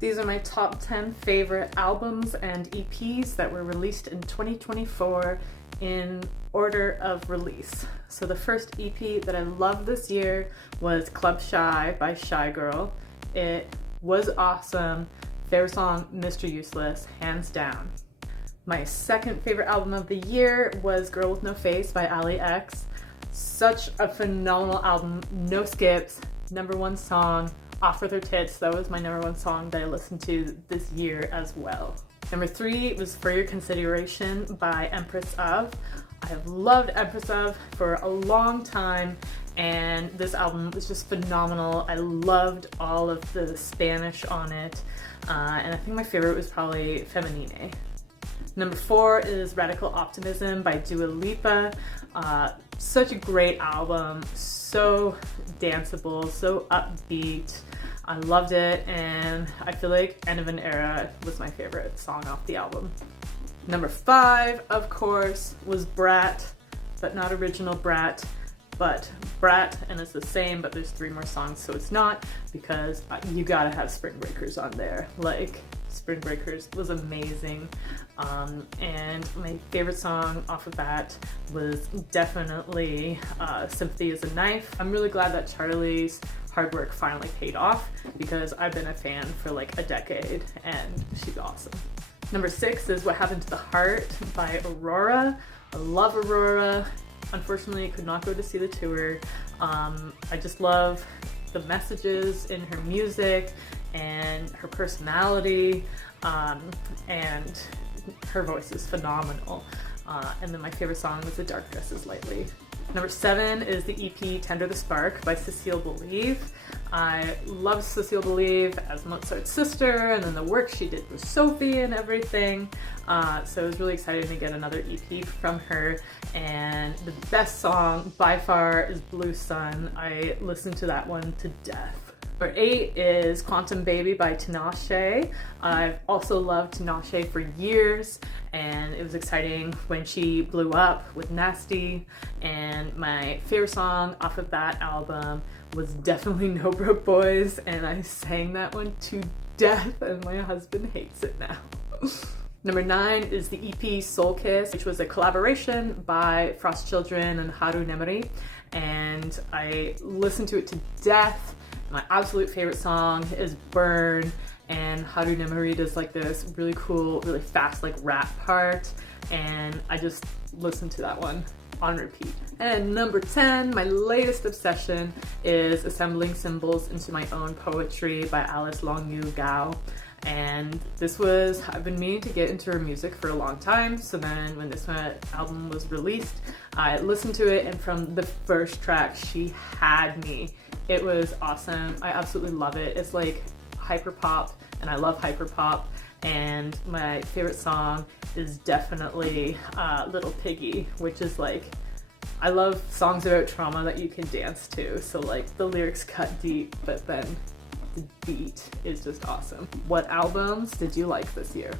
These are my top 10 favorite albums and EPs that were released in 2024 in order of release. So the first EP that I loved this year was Club Shy by Shy Girl. It was awesome. Favorite song, Mr. Useless, hands down. My second favorite album of the year was Girl With No Face by Ali X. Such a phenomenal album, no skips, #1 song, Off With Her Tits. That was my #1 song that I listened to this year as well. Number 3 was For Your Consideration by Empress of. I have loved Empress of for a long time, and this album was just phenomenal. I loved all of the Spanish on it, and I think my favorite was probably Feminine. Number 4 is Radical Optimism by Dua Lipa. Such a great album, so danceable, so upbeat. I loved it, and I feel like End of an Era was my favorite song off the album. Number 5, of course, was Brat, but not original Brat, but Brat, and it's the same, but there's 3 more songs, so it's not, because you gotta have Spring Breakers on there. Like, Spring Breakers was amazing, and my favorite song off of that was definitely Sympathy Is a Knife. I'm really glad that Charlie's hard work finally paid off, because I've been a fan for like a decade, and she's awesome. Number 6 is What Happened to the Heart by Aurora. I love Aurora. Unfortunately, I could not go to see the tour. I just love the messages in her music and her personality, and her voice is phenomenal. And then my favorite song was The Dark Dresses Lightly. Number 7 is the EP Tender the Spark by Cecile Believe. I love Cecile Believe as Mozart's sister, and then the work she did with Sophie and everything. So I was really excited to get another EP from her, and the best song by far is Blue Sun. I listened to that one to death. Number 8 is Quantum Baby by Tinashe. I've also loved Tinashe for years, and it was exciting when she blew up with Nasty, and my favorite song off of that album was definitely No Broke Boys, and I sang that one to death, and my husband hates it now. Number 9 is the EP Soul Kiss, which was a collaboration by Frost Children and Haru Nemori, and I listened to it to death. My absolute favorite song is Burn, and Haru Nemori does like this really cool, really fast like rap part, and I just listened to that one on repeat. And number 10, my latest obsession, is Assembling Symbols into My Own Poetry by Alice Longyu Gao. And I've been meaning to get into her music for a long time, so then when this album was released, I listened to it, and from the first track, she had me. It was awesome. I absolutely love it. It's like hyper pop, and I love hyper pop, and my favorite song is definitely Little Piggy, which is like, I love songs about trauma that you can dance to, so like the lyrics cut deep, but then the beat is just awesome. What albums did you like this year?